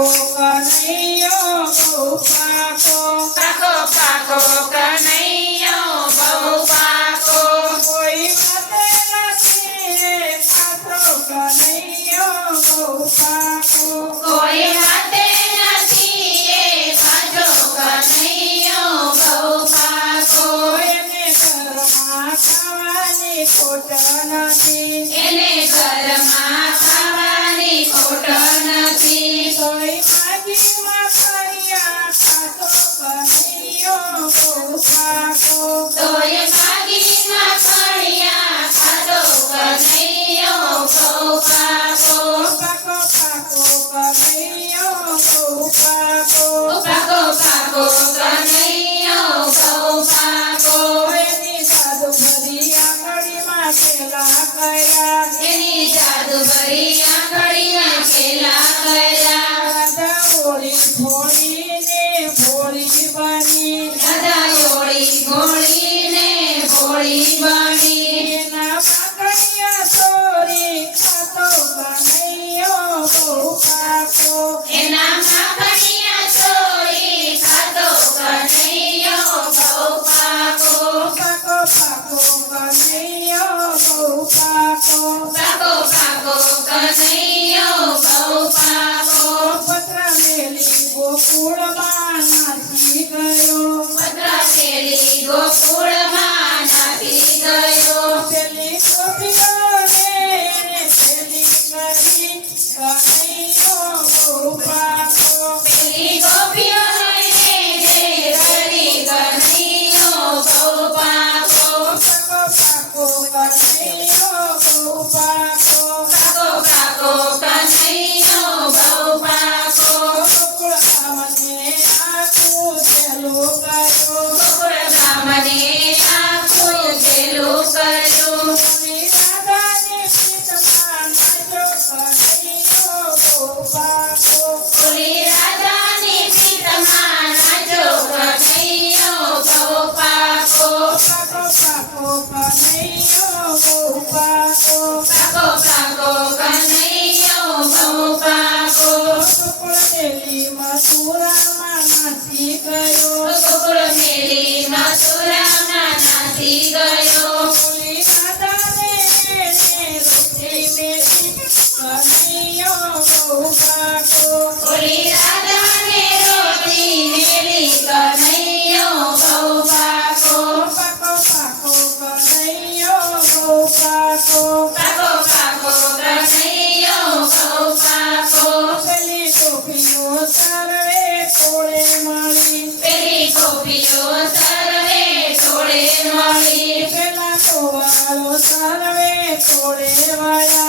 પાકો કનૈયો બહુ પાકો પાકો પાકો કનૈયો બહુ પાકો કોઈ વાતે નથી પાકો કનૈયો બહુ પાકો કોઈ વાતે નથી એ પાછો કનૈયો બહુ પાકો એને ઘરમાં ખાવાની ખોટ નથી એને ઘરમાં ખાવાની ખોટ નથી તોય માગીમાં કન્યા ખાતો કનૈયો બહુ પાકો તોય માગીમાં કણિયા ખાતો કનૈયો બહુ પાકો પાકો પાકો કનૈયો બહુ પાકો પાકો પાકો કનૈયો બહુ પાકો એની સાધુ ભરી આંગળીમાં પેલા કર્યા એની જાદુગરી આંગળીમાં ખેલા કર્યા રાધા ઓળી ભોળીને ભોળી બની રાધા યોળી ગોળીને ભોળી બની એના પાકડિયા તોરી ખાતો કનૈયો બહુ પાકો એના માખણિયા ચોરી ખાતો કનૈયો બહુ પાકો પાકો પાકો કનૈયો બહુ પાકો પાકો પાકો કનૈયો બહુ પાકો પત્ર મેલી ગોકુળમાં નાસી ગયો પત્ર પેલી ગોકુળમાં નાસી ગયો પેલી ગોપીઓને પેલી કરી કનૈયો બહુ પાકો પેલી ગોપીઓને જે કરી કનૈયો બહુ પાકો પાકો પાકો કનૈયો બહુ પાકો પાકો પાકો કનૈયો બહુ પાકો ગોકુળધામને આખું પેલું કર્યું ગોકુળ ધામને આખું પેલું કર્યું ઓલી રાધાની પ્રીતમાં નાચો કનૈયો બહુ પાકો ઓલી રાધાની પ્રીતમાં નાચો કનૈયો બહુ પાકો પાકો પાકો કનૈયો બહુ પાકો પાકો પાકો કનૈયો બહુ પાકો ગોકુળ દેવી મથુરામાં નાસી ગયો ગોકુળ મેલી મથુરામાં નાસી ગયો ઓલી રાધાને રોટી મેલી કનૈયો બહુ પાકો ઓલી રાધાને રોટી મેલી કનૈયો બહુ પાકો પાકો પાકો કનૈયો બહુ પાકો પાકો પાકો કનૈયો બહુ પાકો પેલી ટોપીઓ સર્વે કોળે મળી પેલી ગોપીઓ સર્વે ટોળે મળી પેલા ટોવાળો સર્વે કોળે વળ્યા